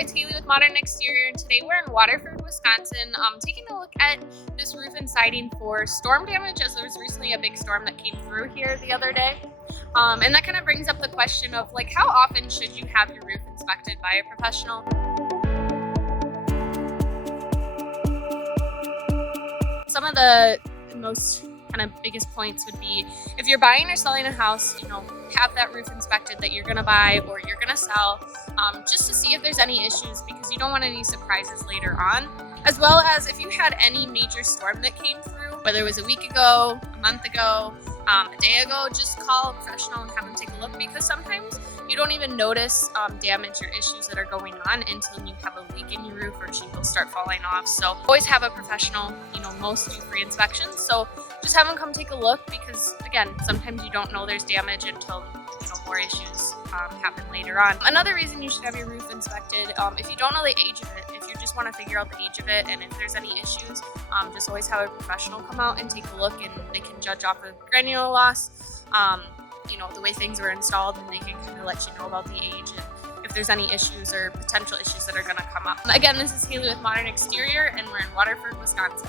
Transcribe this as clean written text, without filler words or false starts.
it's Haley with Modern Exterior, and today we're in Waterford, Wisconsin, taking a look at this roof and siding for storm damage, as there was recently a big storm that came through here the other day. And that kind of brings up the question of, like, how often should you have your roof inspected by a professional? Some of the most kind of biggest points would be, if you're buying or selling a house, have that roof inspected that you're going to buy or you're going to sell, just to see if there's any issues, because you don't want any surprises later on. As well as if you had any major storm that came through, whether it was a week ago, a month ago, a day ago, just call a professional and have them take a look, because sometimes you don't even notice damage or issues that are going on until you have a leak in your roof or shingles start falling off. So always have a professional, most do free inspections. So just have them come take a look, because again, sometimes you don't know there's damage until more issues happen later on. Another reason you should have your roof inspected, if you don't know the age of it, if you just want to figure out the age of it and if there's any issues, just always have a professional come out and take a look, and they can judge off of granular loss, the way things were installed, and they can kind of let you know about the age and if there's any issues or potential issues that are going to come up. Again, this is Haley with Modern Exterior, and we're in Waterford, Wisconsin.